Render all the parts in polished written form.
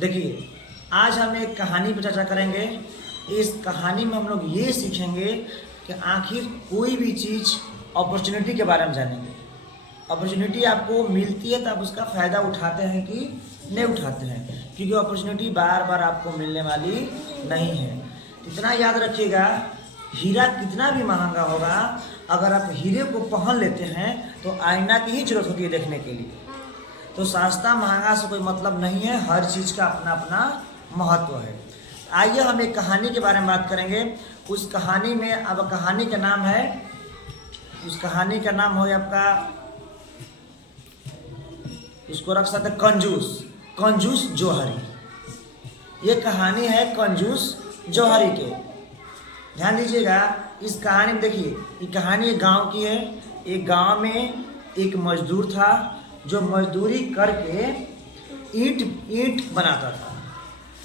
देखिए, आज हम एक कहानी पर चर्चा करेंगे। इस कहानी में हम लोग ये सीखेंगे कि आखिर कोई भी चीज़ अपॉर्चुनिटी के बारे में जानेंगे। अपॉर्चुनिटी आपको मिलती है तो आप उसका फ़ायदा उठाते हैं कि नहीं उठाते हैं, क्योंकि अपॉर्चुनिटी बार बार आपको मिलने वाली नहीं है। इतना याद रखिएगा, हीरा कितना भी महंगा होगा, अगर आप हीरे को पहन लेते हैं तो आईना की ही जरूरत होती है देखने के लिए। तो सस्ता महंगा से कोई मतलब नहीं है, हर चीज़ का अपना अपना महत्व है। आइए हम एक कहानी के बारे में बात करेंगे। उस कहानी में, अब कहानी का नाम है, उस कहानी का नाम हो आपका, उसको रख सकते कंजूस, कंजूस जौहरी। ये कहानी है कंजूस जौहरी के। ध्यान दीजिएगा, इस कहानी में देखिए, ये कहानी एक गांव की है। एक गांव में एक मजदूर था जो मजदूरी करके ईंट बनाता था।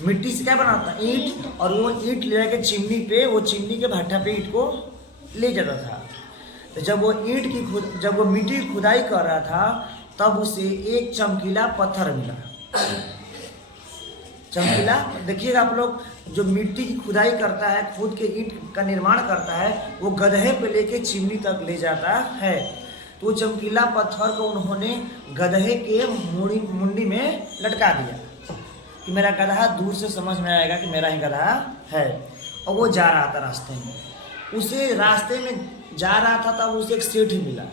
मिट्टी से क्या बनाता, ईंट, और वो ईंट ले जाके चिमनी पे, वो चिमनी के भट्ठा पे ईंट को ले जाता था। तो जब वो मिट्टी की खुदाई कर रहा था, तब उसे एक चमकीला पत्थर मिला। चमकीला, देखिएगा आप लोग, जो मिट्टी की खुदाई करता है, खुद के ईंट का निर्माण करता है, वो गधे पे लेके चिमनी तक ले जाता है। तो चमकीला पत्थर को उन्होंने गधे के मुंडी में लटका दिया कि मेरा गधा दूर से समझ में आएगा कि मेरा ही गधा है। और वो जा रहा था रास्ते में, उसे रास्ते में जा रहा था तब उसे एक सेठ मिला।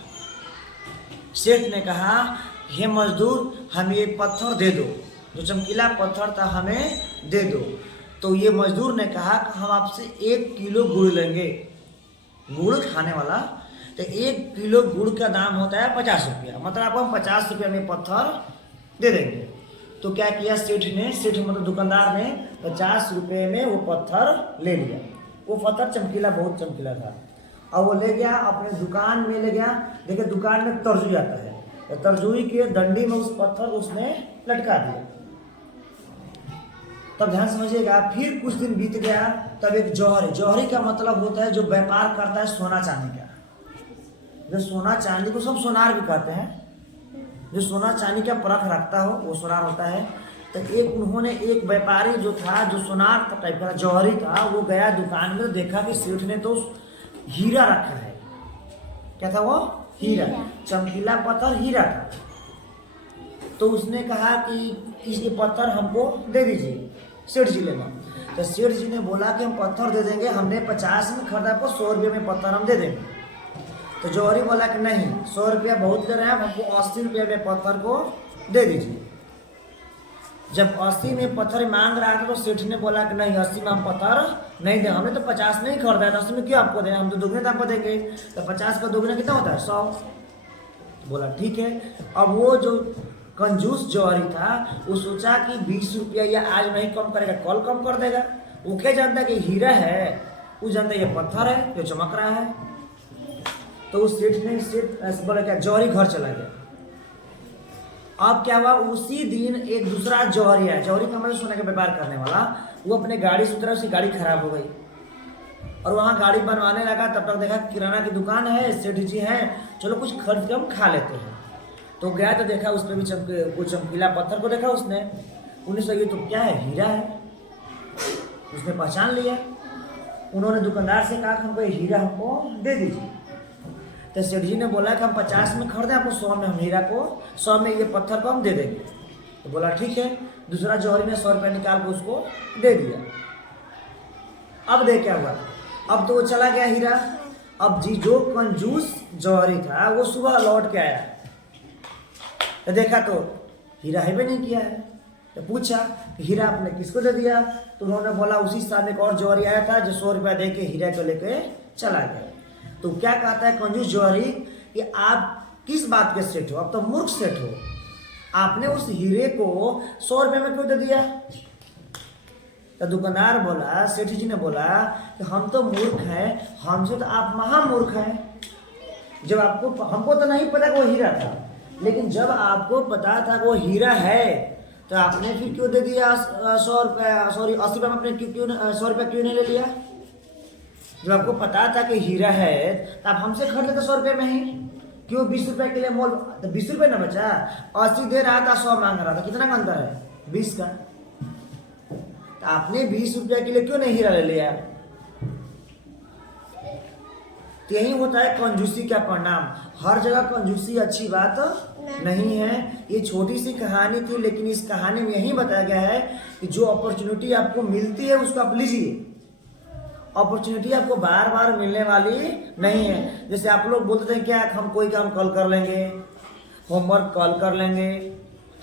सेठ ने कहा, हे मजदूर, हम ये पत्थर दे दो, जो चमकीला पत्थर था हमें दे दो। तो ये मजदूर ने कहा कि हम आपसे 1 किलो गुड़ लेंगे, गुड़ खाने वाला। तो 1 किलो गुड़ का दाम होता है 50 रुपया, मतलब आपको हम 50 रुपया में पत्थर दे देंगे। तो क्या किया सेठ मतलब दुकानदार ने 50 रुपये में वो पत्थर ले लिया। वो पत्थर चमकीला, बहुत चमकीला था, और वो ले गया अपने दुकान में ले गया। देखिए, दुकान में तरजुई आता है, तो तरजुई के डंडी में उस पत्थर को उसने लटका दिया। तब ध्यान समझिएगा, फिर कुछ दिन बीत गया, तब एक जौहरी का मतलब होता है जो व्यापार करता है सोना चांदी का। जो सोना चांदी को सब सोनार भी कहते हैं, जो सोना चांदी का परख रखता हो वो सोनार होता है। तो एक व्यापारी जो था, जो सोनार टाइप का जौहरी था, वो गया दुकान में, देखा कि सेठ ने तो हीरा रखा है। क्या था वो? हीरा, चमकीला पत्थर हीरा था। तो उसने कहा कि ये पत्थर हमको दे दीजिए, सेठ जी लेना। तो सेठ जी ने बोला कि हम पत्थर दे देंगे, हमने 50 में खरीदा, आपको 100 रुपये में पत्थर हम दे देंगे। तो जौहरी बोला कि नहीं, 100 रुपया बहुत ले रहे हैं, हमको 80 रुपये में पत्थर को दे दीजिए। जब 80 में पत्थर मांग रहा था, तो सेठ ने बोला कि नहीं, 80 में हम पत्थर नहीं दें, हमने तो 50 नहीं खरीदा है, तो 80 में क्यों आपको दें, हम तो दुगने दाम पर देंगे। तो 50 का दुगना कितना होता है? 100। बोला ठीक है। अब वो जो कंजूस जौहरी था, वो सोचा कि 20 रुपया या आज नहीं कम करेगा, कल कम कर देगा। वो क्या जानता कि हीरा है, वो जानता ये पत्थर है जो चमक रहा है। तो उस सेठ बोला क्या, जौहरी घर चला गया। अब क्या हुआ, उसी दिन एक दूसरा जौहरी आया। जौहरी का मतलब सोने का व्यापार करने वाला। वो अपने गाड़ी से उतरा, उसकी गाड़ी खराब हो गई और वहाँ गाड़ी बनवाने लगा। तब तक देखा किराना की दुकान है, सेठ जी है, चलो कुछ खरीद के हम खा लेते हैं। तो गया तो देखा उस पर भी कुछ चमकीला पत्थर को देखा उसने। उन्हें ये तो क्या है, हीरा है। उसने पहचान लिया। उन्होंने दुकानदार से कहा हमको ये हीरा हमको दे दीजिए। तो सेठ जी ने बोला कि हम 50 में खरीदे, आपको 100 में हम हीरा को, 100 में ये पत्थर को हम दे देंगे। तो बोला ठीक है। दूसरा जौहरी ने 100 रुपया निकाल के उसको दे दिया। अब देख क्या हुआ, अब तो वो चला गया हीरा। अब जी जो कंजूस जौहरी था, वो सुबह लौट के आया, तो देखा तो हीरा है भी नहीं किया है। तो पूछा हीरा आपने किसको दे दिया? तो उन्होंने बोला उसी साल एक और जौहरी आया था जो 100 रुपया दे के हीरा को लेके चला गया। तो क्या कहता है कंजूस जौहरी कि आप किस बात के सेठ हो, आप तो मूर्ख सेठ हो, आपने उस हीरे को 100 रुपये में क्यों दे दिया? तो दुकानदार बोला, सेठ जी ने बोला कि हम तो मूर्ख हैं, हमसे तो आप महामूर्ख हैं। जब आपको, हमको तो नहीं पता कि वो हीरा था, लेकिन जब आपको पता था कि वो हीरा है, तो आपने फिर क्यों दे दिया 100 रुपया, सॉरी 80 रुपये में आपने क्यों 100 रुपया क्यों नहीं ले लिया? जब आपको पता था कि हीरा है, तो आप हमसे खरीद लेते 100 रुपये में ही, क्यों 20 रुपये के लिए मोल? तो 20 रुपये ना बचा, 80 दे रहा था, 100 मांग रहा था, कितना का अंतर है? 20 का। आपने 20 रुपया के लिए क्यों नहीं हीरा ले लिया? तो यही होता है कंजूसी का परिणाम। हर जगह कंजूसी अच्छी बात नहीं है। ये छोटी सी कहानी थी, लेकिन इस कहानी में यही बताया गया है कि जो अपॉर्चुनिटी आपको मिलती है उसको आप लीजिए। अपॉर्चुनिटी आपको बार बार मिलने वाली नहीं है। जैसे आप लोग बोलते थे क्या हम कोई काम कल कर लेंगे, होमवर्क कल कर लेंगे।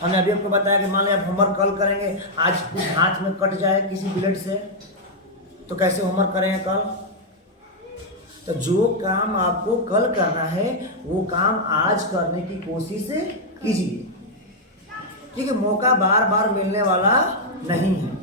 हमने अभी आपको बताया कि मान लिया आप होमवर्क कल करेंगे, आज कुछ हाथ में कट जाए किसी ब्लेड से, तो कैसे होमवर्क करेंगे कल? तो जो काम आपको कल करना है वो काम आज करने की कोशिश कीजिए, क्योंकि मौका बार बार मिलने वाला नहीं है।